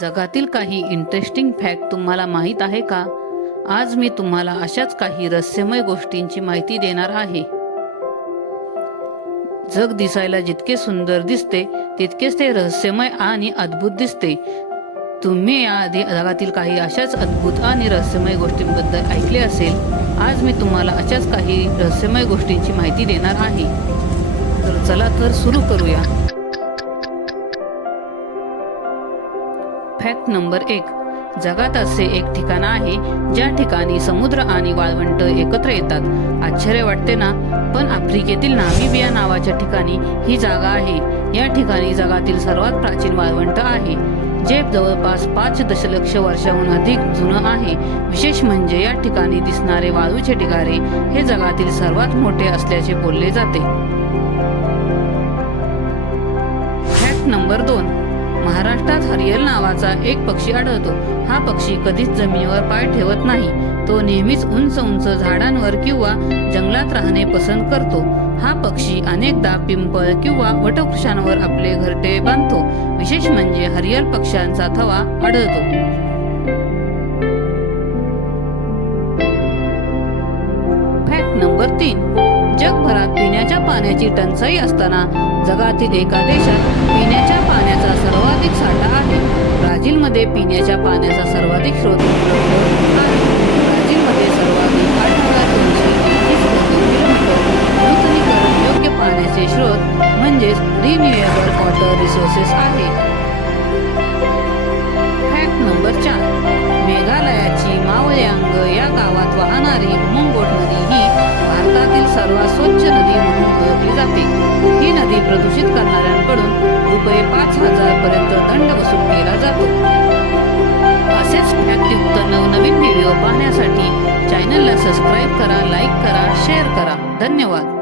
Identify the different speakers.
Speaker 1: जगातील काही interesting fact तुम्हाला माहीत आहे का? आज मी तुम्हाला अशाच काही रहस्यमय गोष्टींची माहिती देणार आहे. जग दिसायला जितके सुंदर दिसते तितकेच ते रहस्यमय आणि अद्भुत दिसते. तुम्ही याआधी जगातील काही अशाच अद्भुत आणि रहस्यमय गोष्टींबद्दल ऐकले असेल आज मी तुम्हाला अशाच काही रहस्यमय गोष्टींची माहिती देणार आहे. तर चला तर सुरू करूया. फॅक्ट नंबर एक. जगात असे एक ठिकाण आहे ज्या ठिकाणी समुद्र आणि वाळवंट एकत्र येतात. आश्चर्य वाटते ना? पण आफ्रिकेतील नामिबिया नावाच्या ठिकाणी ही जागा आहे. या ठिकाणी जगातील सर्वात प्राचीन वाळवंट आहे जे जवळपास पाच दशलक्ष वर्षाहून अधिक जुनं आहे. विशेष म्हणजे या ठिकाणी दिसणारे वाळूचे ढिगारे हे जगातील सर्वात मोठे असल्याचे बोलले जाते. फॅक्ट नंबर दोन. महाराष्ट्रात हरियल नावाचा एक पक्षी आढळतो. हा पक्षी कधीच जमिनीवर पाय ठेवत नाही. तो नेहमीच उंच उंच झाडांवर किंवा जंगलात राहणे पसंत करतो. हा पक्षी अनेकदा पिंपळ किंवा वटवृक्षांवर आपले घरटे बांधतो. विशेष म्हणजे हरियल पक्ष्यांचा थवा आढळतो. फॅक्ट नंबर तीन. जगभरात पिण्याच्या पाण्याची टंचाई असताना जगातील एका देशात पिण्याच्या पाण्याचा सर्वाधिक साठा आहे. ब्राझीलमध्ये पिण्याच्या पाण्याचा सर्वाधिक स्रोत उपलब्ध आहे ब्राझीलमध्ये सर्वाधिक आठ दोनशे तेहतीस किलोमीटर नूतनीकरण योग्य पाण्याचे स्रोत म्हणजेच रिन्युएबल वॉटर रिसोर्सेस आहे. फॅक्ट नंबर चार. मेघालयाची मावळ्यांग या गावात वाहणारी उमंगोट नदी ही भारतातील सर्वात स्वच्छ नदी म्हणून ओळखली नदी करणाऱ्यांकडून रुपये पाच हजार पर्यंत दंड वसूल केला जातो. असेच फॅक्टयुक्त नवनवीन व्हिडिओ पाहण्यासाठी चॅनलला सबस्क्राईब करा लाईक करा शेअर करा. धन्यवाद.